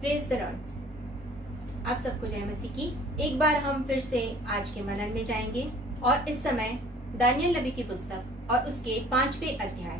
Praise the Lord. आप सबको जय मसीह की। एक बार हम फिर से आज के मनन में जाएंगे और इस समय दानियल नबी की पुस्तक और उसके 5वें अध्याय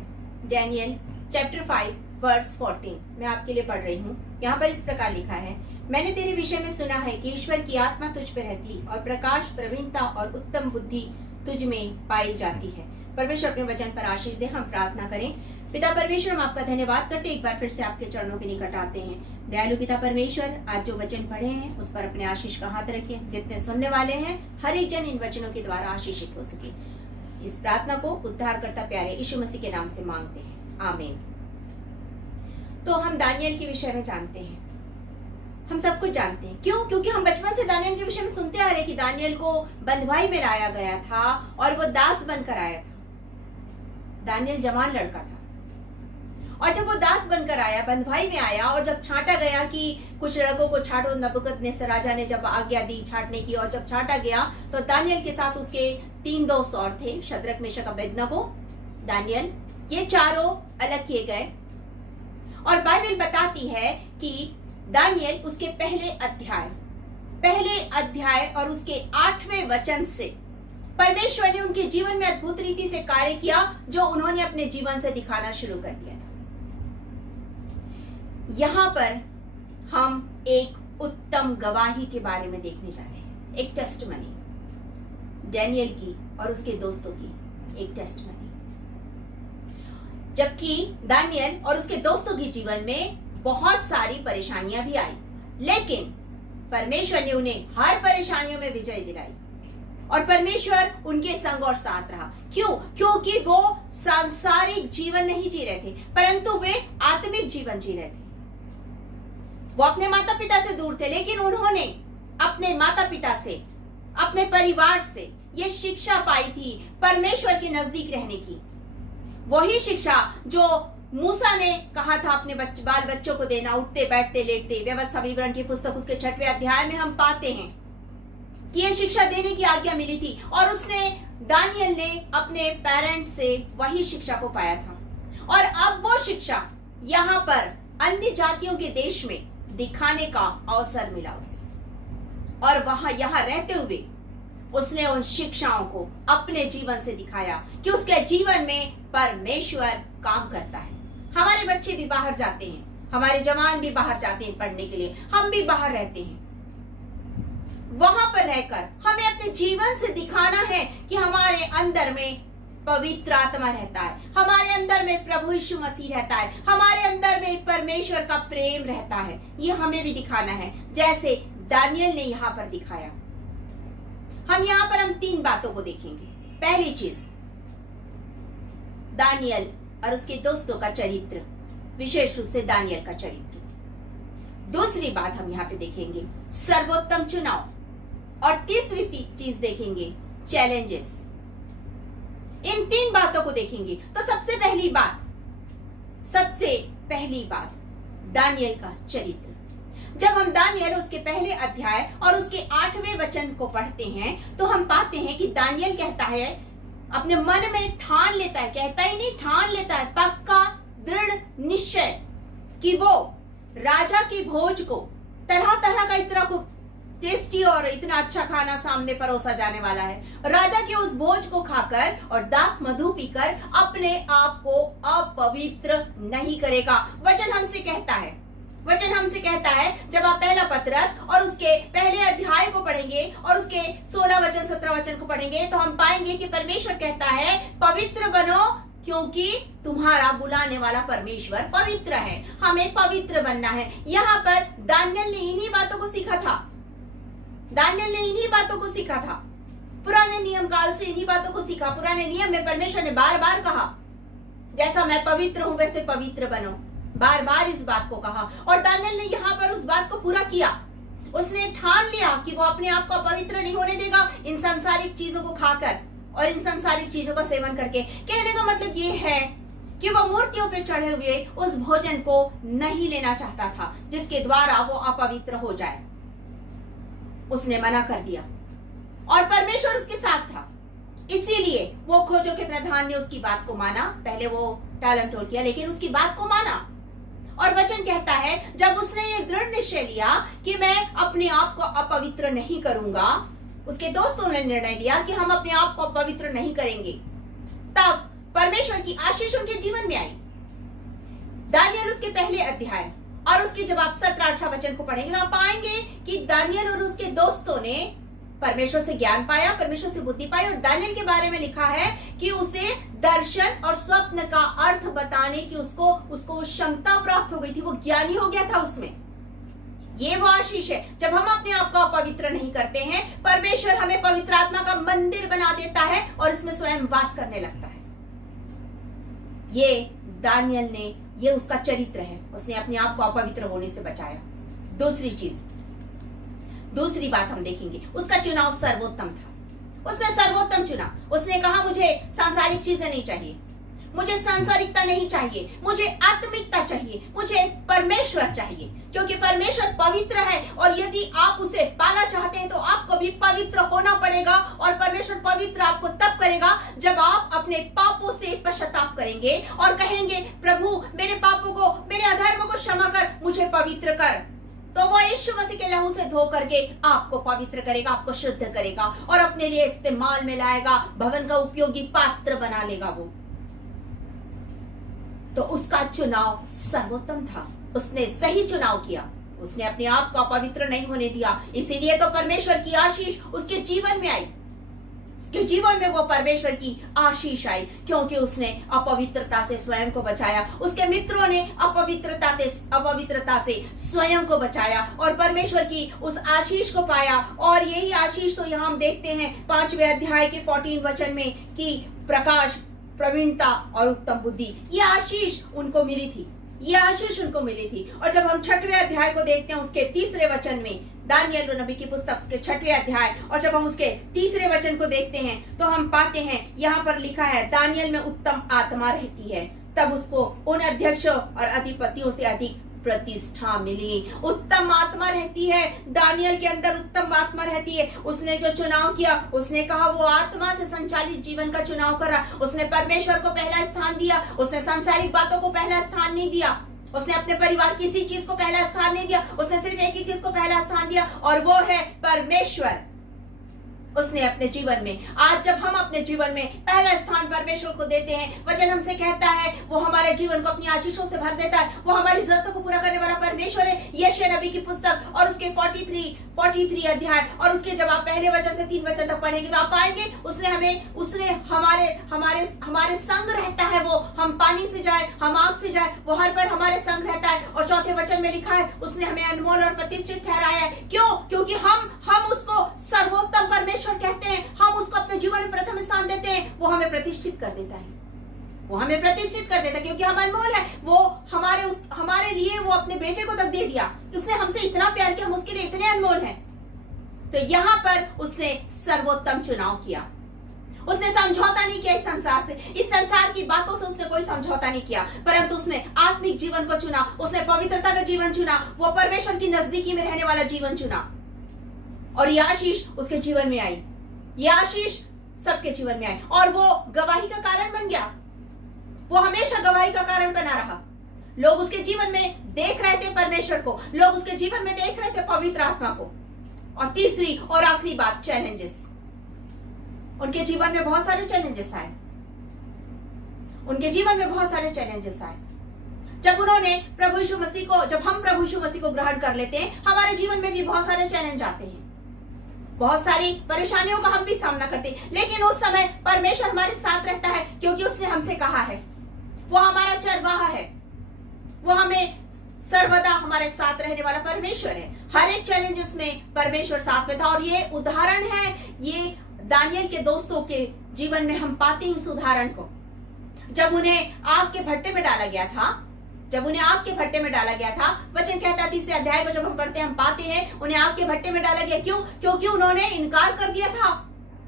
डैनियल चैप्टर 5 वर्स 14 मैं आपके लिए पढ़ रही हूँ। यहाँ पर इस प्रकार लिखा है, मैंने तेरे विषय में सुना है कि ईश्वर की आत्मा तुझ पर रहती और प्रकाश, प्रवीणता और उत्तम बुद्धि तुझ में पाई जाती है। परमेश्वर अपने वचन पर आशीष दे। हम प्रार्थना करें। पिता परमेश्वर, हम आपका धन्यवाद करते एक बार फिर से आपके चरणों के निकट आते हैं। दयालु पिता परमेश्वर, आज जो वचन पढ़े हैं उस पर अपने आशीष का हाथ रखिए। जितने सुनने वाले हैं हर एक जन इन वचनों के द्वारा आशीषित हो सके। इस प्रार्थना को उद्धारकर्ता प्यारे यीशु मसीह के नाम से मांगते हैं, आमीन। तो हम दानियल के विषय में जानते हैं, हम सब कुछ जानते हैं। क्यों? क्योंकि हम बचपन से दानियल के विषय में सुनते आ रहे कि दानियल को बंधुआई में लाया गया था और वो दास बनकर आया था। दानियल जवान लड़का था और जब वो दास बनकर आया, बंधुआई में आया और जब छांटा गया कि कुछ लड़कों को छाटो, नबूकदनेस्सर राजा ने जब आज्ञा दी छाटने की, और जब छाटा गया तो दानियल के साथ उसके 3 दोस्त और थे, शद्रक, मेशक, अबेदनगो, दानियल, ये चारों अलग किए गए। और बाइबल बताती है कि दानियल उसके पहले अध्याय और उसके 8वें वचन से परमेश्वर ने उनके जीवन में अद्भुत रीति से कार्य किया, जो उन्होंने अपने जीवन से दिखाना शुरू कर दिया था। यहां पर हम एक उत्तम गवाही के बारे में देखने जा रहे हैं, एक टेस्टमनी, डैनियल की और उसके दोस्तों की एक टेस्टमनी। जबकि दानियल और उसके दोस्तों के जीवन में बहुत सारी परेशानियां भी आई, लेकिन परमेश्वर ने उन्हें हर परेशानियों में विजय दिलाई और परमेश्वर उनके संग और साथ रहा। क्यों? क्योंकि वो सांसारिक जीवन नहीं जी रहे थे, परंतु वे आत्मिक जीवन जी रहे थे। वो अपने माता पिता से दूर थे, लेकिन उन्होंने अपने माता पिता से, अपने परिवार से ये शिक्षा पाई थी परमेश्वर के नजदीक रहने की। वही शिक्षा जो मूसा ने कहा था अपने बाल बच्चों को देना, उठते बैठते लेटते। व्यवस्था विवरण की पुस्तक उसके 6वें अध्याय में हम पाते हैं कि ये शिक्षा देने की आज्ञा मिली थी और उसने, दानियल ने अपने पेरेंट्स से वही शिक्षा को पाया था। और अब वो शिक्षा यहाँ पर अन्य जातियों के देश में दिखाने का अवसर मिला उसे, और वहां यहाँ रहते हुए उसने उन शिक्षाओं को अपने जीवन से दिखाया कि उसके जीवन में परमेश्वर काम करता है। हमारे बच्चे भी बाहर जाते हैं, हमारे जवान भी बाहर जाते हैं पढ़ने के लिए, हम भी बाहर रहते हैं। वहां पर रहकर हमें अपने जीवन से दिखाना है कि हमारे अंदर में पवित्र आत्मा रहता है, हमारे अंदर में प्रभु यीशु मसीह रहता है, हमारे अंदर में परमेश्वर का प्रेम रहता है। ये हमें भी दिखाना है, जैसे दानियल ने यहाँ पर दिखाया। यहाँ पर हम 3 बातों को देखेंगे। पहली चीज, दानियल और उसके दोस्तों का चरित्र, विशेष रूप से दानियल का चरित्र। दूसरी बात हम यहाँ पे देखेंगे सर्वोत्तम चुनाव, और तीसरी चीज देखेंगे चैलेंजेस। इन 3 बातों को देखेंगे। तो सबसे पहली बात दानियल का चरित्र। जब हम दानियल उसके पहले अध्याय और उसके 8वें वचन को पढ़ते हैं तो हम पाते हैं कि दानियल कहता है, अपने मन में ठान लेता है, कहता ही नहीं, ठान लेता है, पक्का दृढ़ निश्चय कि वो राजा की भोज को, तरह तरह का इतना टेस्टी और इतना अच्छा खाना सामने परोसा जाने वाला है, राजा के उस भोज को खाकर और दाख मधु पीकर अपने आप को अपवित्र नहीं करेगा। वचन हमसे कहता है जब आप पहला पतरस और उसके पहले अध्याय को पढ़ेंगे और उसके 16 वचन 17 वचन को पढ़ेंगे तो हम पाएंगे कि परमेश्वर कहता है पवित्र बनो, क्योंकि तुम्हारा बुलाने वाला परमेश्वर पवित्र है। हमें पवित्र बनना है। यहाँ पर दानियल ने इन्हीं बातों को सीखा था। पुराने नियम काल से इन्हीं बातों को सीखा। पुराने नियम में परमेश्वर ने बार बार कहा, जैसा मैं पवित्र हूं वैसे पवित्र बनो, बार बार इस बात को कहा। और दानियल ने यहाँ पर उस बात को पूरा किया। उसने ठान लिया कि वो अपने आप को पवित्र नहीं होने देगा इन सांसारिक चीजों को खाकर और इन सांसारिक चीजों का सेवन करके। कहने का मतलब ये है कि वो मूर्तियों पे चढ़े हुए उस भोजन को नहीं लेना चाहता था जिसके द्वारा वो अपवित्र हो जाए। उसने मना कर दिया और परमेश्वर उसके साथ था, इसीलिए वो खोजों के प्रधान ने उसकी बात को माना। पहले वो टालमटोल किया, लेकिन उसकी बात को माना और वचन कहता है जब उसने ये दृढ़ निश्चय लिया कि मैं अपने आप को अपवित्र नहीं करूंगा, उसके दोस्तों ने निर्णय लिया कि हम अपने आप को अपवित्र नहीं करेंगे, तब परमेश्वर की आशीष उनके जीवन में आई। दानियल उसके पहले अध्याय और उसके जब आप 17-18 वचन को पढ़ेंगे तो आप पाएंगे कि दानियल और उसके दोस्तों ने परमेश्वर से ज्ञान पाया, परमेश्वर से बुद्धि पाई। और दानियल के बारे में लिखा है कि उसे दर्शन और स्वप्न का अर्थ बताने की उसको क्षमता प्राप्त हो गई थी, वो ज्ञानी हो गया था उसमें। ये वो आशीष है। जब हम अपने आप को अपवित्र नहीं करते हैं, परमेश्वर हमें पवित्र आत्मा का मंदिर बना देता है और इसमें स्वयं वास करने लगता है। ये दानियल ने, ये उसका चरित्र है, उसने अपने आप को अपवित्र होने से बचाया। दूसरी बात हम देखेंगे, उसका चुनाव सर्वोत्तम था। उसने सर्वोत्तम चुना। उसने कहा मुझे सांसारिक चीजें नहीं चाहिए, मुझे सांसारिकता नहीं चाहिए, मुझे आत्मिकता चाहिए, मुझे परमेश्वर चाहिए, क्योंकि परमेश्वर पवित्र है और यदि आप उसे पाना चाहते हैं तो आपको भी पवित्र होना पड़ेगा। और परमेश्वर पवित्र आपको तब करेगा जब आप अपने पापों से पश्चाताप करेंगे और कहेंगे प्रभु मेरे पापों को, मेरे अधर्मों को क्षमा कर, मुझे पवित्र कर। तो वो यीशु मसीह के लहू से धो करके आपको पवित्र करेगा, आपको शुद्ध करेगा और अपने लिए इस्तेमाल में लाएगा, भवन का उपयोगी पात्र बना लेगा वो। तो उसका चुनाव सर्वोत्तम था, उसने सही चुनाव किया, उसने अपने आप को अपवित्र नहीं होने दिया। इसीलिए तो परमेश्वर की आशीष उसके जीवन में आई, उसके जीवन में वो परमेश्वर की आशीष आई, क्योंकि उसने अपवित्रता से स्वयं को बचाया। उसके मित्रों ने अपवित्रता से स्वयं को बचाया और परमेश्वर की उस आशीष को पाया। और यही आशीष तो यहाँ हम देखते हैं 5वें अध्याय के 14 वचन में कि प्रकाश, प्रवीणता और उत्तम बुद्धि, ये आशीष उनको मिली थी, ये आशीष उनको मिली थी। और जब हम 6वें अध्याय को देखते हैं उसके 3 वचन में, दानियल नबी की पुस्तक उसके 6वें अध्याय, और जब हम उसके 3 वचन को देखते हैं तो हम पाते हैं यहाँ पर लिखा है दानियल में उत्तम आत्मा रहती है, तब उसको उन अध्यक्षों और अधिपतियों से अधिक प्रतिष्ठा मिली। उत्तम आत्मा रहती है दानियल के अंदर, उत्तम आत्मा रहती है। उसने जो चुनाव किया, उसने कहा वो आत्मा से संचालित जीवन का चुनाव करा। उसने परमेश्वर को पहला स्थान दिया, उसने सांसारिक बातों को पहला स्थान नहीं दिया, उसने अपने परिवार किसी चीज को पहला स्थान नहीं दिया, उसने सिर्फ एक ही चीज को पहला स्थान दिया और वो है परमेश्वर। उसने अपने जीवन में, आज जब हम अपने जीवन में पहला स्थान परमेश्वर को देते हैं, वचन हमसे कहता है वो हमारे जीवन को अपनी आशीषों से भर देता है, वो हमारी जरूरतों को पूरा करने वाला परमेश्वर है। यशायाह नबी की पुस्तक और उसके 43 अध्याय और उसके जब आप पहले वचन से 3 वचन तक पढ़ेंगे तो आप पाएंगे उसने हमारे संग रहता है। वो हम पानी से जाए, हम आग से जाए, वो हर पर हमारे संग रहता है। और 4थे वचन में लिखा है उसने हमें अनमोल और प्रतिष्ठित ठहराया है। क्यों? क्योंकि हम उसको सर्वोत्तम परमेश्वर कहते हैं, हम उसको अपने जीवन में प्रथम स्थान देते हैं। वो हमें प्रतिष्ठित कर देता है, वो हमें प्रतिष्ठित कर देता है क्योंकि हम अनमोल है। वो हमारे लिए वो अपने बेटे को तक दे दिया, उसने हमसे इतना प्यार किया, हम उसके लिए इतने अनमोल हैं। तो यहाँ पर उसने सर्वोत्तम चुनाव किया, उसने समझौता नहीं किया इस संसार से, इस संसार की बातों से उसने कोई समझौता नहीं किया, परंतु उसने आत्मिक जीवन को चुना, उसने पवित्रता का जीवन चुना, वो परमेश्वर की नजदीकी में रहने वाला जीवन चुना। और यह आशीष उसके जीवन में आई, यह आशीष सबके जीवन में आई और वो गवाही का कारण बन गया। वो हमेशा गवाही का कारण बना रहा। लोग उसके जीवन में देख रहे थे परमेश्वर को, लोग उसके जीवन में देख रहे थे पवित्र आत्मा को। और तीसरी और आखिरी बात, चैलेंजेस। उनके जीवन में बहुत सारे चैलेंजेस आए, उनके जीवन में बहुत सारे चैलेंजेस आए। जब उन्होंने प्रभु यीशु मसीह को, जब हम प्रभु यीशु मसीह को ग्रहण कर लेते हैं, हमारे जीवन में भी बहुत सारे चैलेंज आते हैं, बहुत सारी परेशानियों का हम भी सामना करते हैं। लेकिन उस समय परमेश्वर हमारे साथ रहता है क्योंकि उसने हमसे कहा है, वो हमारा चरवाहा है, वो हमें सर्वदा हमारे साथ रहने वाला परमेश्वर है। हर एक चैलेंजेस में परमेश्वर साथ में था। और ये उदाहरण है, ये दानियल के दोस्तों के जीवन में हम पाते हैं इस उदाहरण को। जब उन्हें आग के भट्टे में डाला गया था, वचन कहता है 3 अध्याय को जब हम पढ़ते हैं हम पाते हैं उन्हें आग के भट्टे में डाला गया। क्यों? क्योंकि उन्होंने इनकार कर दिया था,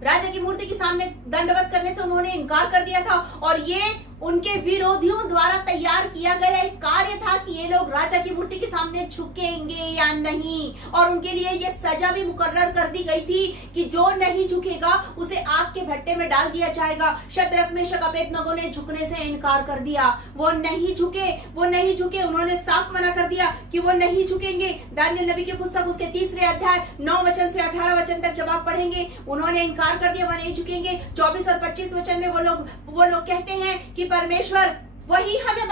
राजा की मूर्ति के सामने दंडवत करने से उन्होंने इनकार कर दिया था। और ये उनके विरोधियों द्वारा तैयार किया गया एक कार्य था कि ये लोग राजा की मूर्ति के सामने झुकेंगे या नहीं, और उनके लिए ये सजा भी मुकर्रर कर दी गई थी कि जो नहीं झुकेगा उसे आग के भट्टे में डाल दिया जाएगा। शद्रक मेशक अबेदनगो ने झुकने से इनकार कर दिया, वो नहीं झुके, उन्होंने साफ मना कर दिया कि वो नहीं झुकेंगे। दानियेल नबी की पुस्तक उसके 3 अध्याय 9 वचन से 18 वचन तक जब आप पढ़ेंगे, उन्होंने इनकार कर दिया, वो नहीं झुकेंगे। 24 और 25 वचन में वो लोग कहते हैं कि परमेश्वर वही हमें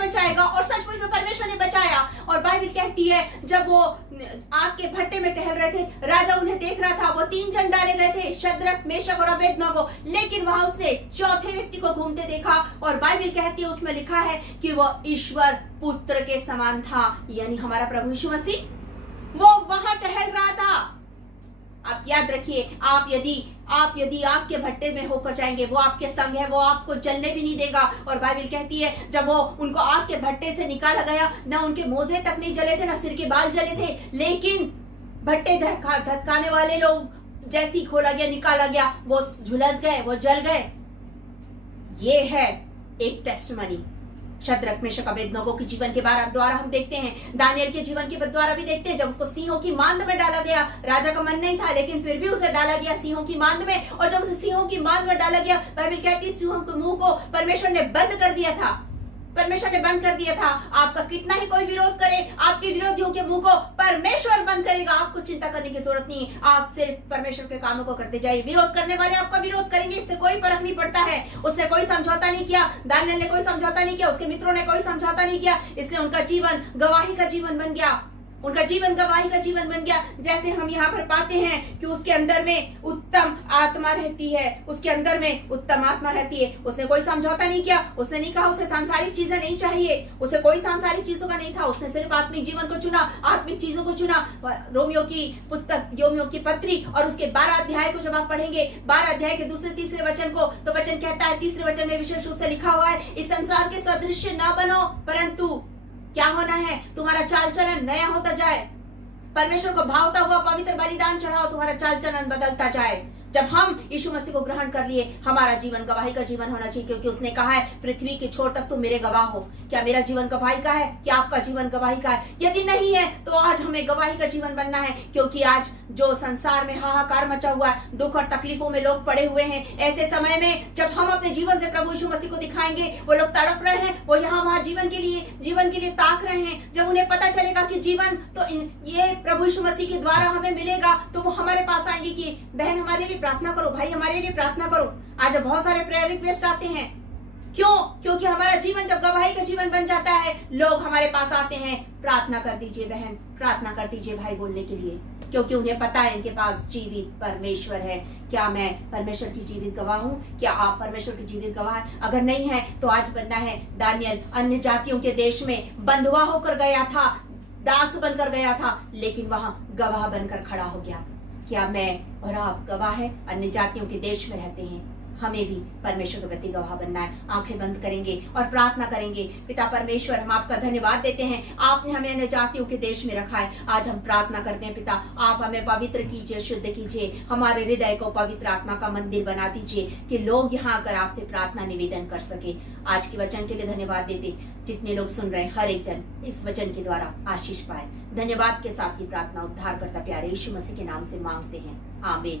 बचाएगा, और सचमुच में परमेश्वर ने बचाया। और बाइबल कहती है जब वो आग के भट्टे में टहल रहे थे, राजा उन्हें देख रहा था, वो 3 जन डाले गए थे, शद्रक मेशक और अबेदनगो, लेकिन वहां उसने चौथे व्यक्ति को घूमते देखा, और बाइबल कहती है उसमें लिखा है कि वो ईश्वर पुत्र के समान था, यानी हमारा प्रभु यीशु मसीह, वो वहां टहल रहा था। आप याद रखिए, आप यदि आग के भट्टे में होकर जाएंगे, वो आपके संग है, वो आपको जलने भी नहीं देगा। और बाइबल कहती है जब वो उनको आग के भट्टे से निकाला गया, ना उनके मोजे तक नहीं जले थे, ना सिर के बाल जले थे, लेकिन भट्टे धक्काने वाले लोग जैसे ही खोला गया, निकाला गया, वो झुलस गए, वो जल गए। ये है एक टेस्टमनी शद्रक मेशक अबेदनगो के जीवन के द्वारा हम देखते हैं, दानियेल के जीवन के द्वारा भी देखते हैं। जब उसको सिंहों की मांद में डाला गया, राजा का मन नहीं था, लेकिन फिर भी उसे डाला गया सिंहों की मांद में, और जब उसे सिंहों की मांद में डाला गया, बाइबल कहती है सिंहों के मुंह को परमेश्वर ने बंद कर दिया था। आपका कितना ही कोई विरोध करे, आपके विरोधियों के मुंह को परमेश्वर बंद करेगा। आपको चिंता करने की जरूरत नहीं है, आप सिर्फ परमेश्वर के कामों को करते जाइए। विरोध करने वाले आपका विरोध करेंगे, इससे कोई फर्क नहीं पड़ता है। उसने कोई समझौता नहीं किया, दानियेल ने कोई समझौता नहीं किया, उसके मित्रों ने कोई समझौता नहीं किया, इसलिए उनका जीवन गवाही का जीवन बन गया, गवाही का जीवन बन गया। जैसे हम यहाँ पर पाते हैं कि उसके अंदर में उत्तम आत्मा रहती है, उसने कोई समझौता नहीं किया, उसने नहीं कहा उसे सांसारिक चीजें नहीं चाहिए, उसे कोई सांसारिक चीजों का नहीं था, उसने सिर्फ आत्मिक जीवन को चुना, आत्मिक चीजों को चुना। रोमियो की पुस्तक, रोमियो की पत्री और उसके 12 अध्याय को जब आप पढ़ेंगे, 12 अध्याय के 2-3 वचन को, तो वचन कहता है, 3 वचन में विशेष रूप से लिखा हुआ है, इस संसार के सदृश ना बनो, परंतु क्या होना है, तुम्हारा चाल चलन नया होता जाए, परमेश्वर को भावता हुआ पवित्र बलिदान चढ़ाओ, तुम्हारा चाल चलन बदलता जाए। जब हम यीशु मसीह को ग्रहण कर लिए, हमारा जीवन गवाही का जीवन होना चाहिए, क्योंकि उसने कहा है पृथ्वी के छोर तक तुम मेरे गवाह हो। क्या मेरा जीवन गवाही का है? क्या आपका जीवन गवाही का है? यदि नहीं है तो आज हमें गवाही का जीवन बनना है, क्योंकि आज जो संसार में हाहाकार मचा हुआ है, दुख और तकलीफों में लोग पड़े हुए हैं, ऐसे समय में जब हम अपने जीवन से प्रभु यीशु मसीह को दिखाएंगे, वो लोग तड़प रहे हैं, वो यहाँ वहाँ जीवन के लिए ताक रहे हैं। जब उन्हें पता चलेगा कि जीवन तो ये प्रभु यीशु मसीह के द्वारा हमें मिलेगा, तो वो हमारे पास आएंगे कि बहन हमारे लिए प्रार्थना करो, भाई हमारे लिए प्रार्थना करो। आज बहुत सारे प्रेयर रिक्वेस्ट आते हैं, क्यों? क्योंकि हमारा जीवन जब गवाही का जीवन बन जाता है, लोग हमारे पास आते हैं, प्रार्थना कर दीजिए बहन, प्रार्थना कर दीजिए भाई बोलने के लिए, क्योंकि उन्हें पता है इनके पास जीवित परमेश्वर है। क्या मैं परमेश्वर की जीवित गवाह हूँ? क्या आप परमेश्वर की जीवित गवाह हैं? अगर नहीं है तो आज बनना है। दानियेल अन्य जातियों के देश में बंधुआ होकर गया था, दास बनकर गया था, लेकिन वहां गवाह बनकर खड़ा हो गया। क्या मैं और आप गवाह है? अन्य जातियों के देश में रहते हैं, हमें भी परमेश्वर के प्रति गवाह बनना है। आंखें बंद करेंगे और प्रार्थना करेंगे। पिता परमेश्वर, हम आपका धन्यवाद देते हैं, आपने हमें अन्य जातियों के देश में रखा है। आज हम प्रार्थना करते हैं, पिता आप हमें पवित्र कीजिए, शुद्ध कीजिए, हमारे हृदय को पवित्र आत्मा का मंदिर बना दीजिए, कि लोग यहाँ आकर आपसे प्रार्थना निवेदन कर सके। आज के वचन के लिए धन्यवाद देते, जितने लोग सुन रहे हैं हर एक जन इस वचन के द्वारा आशीष पाए। धन्यवाद के साथ ही प्रार्थना उद्धारकर्ता प्यारे यीशु मसीह के नाम से मांगते हैं, आमीन।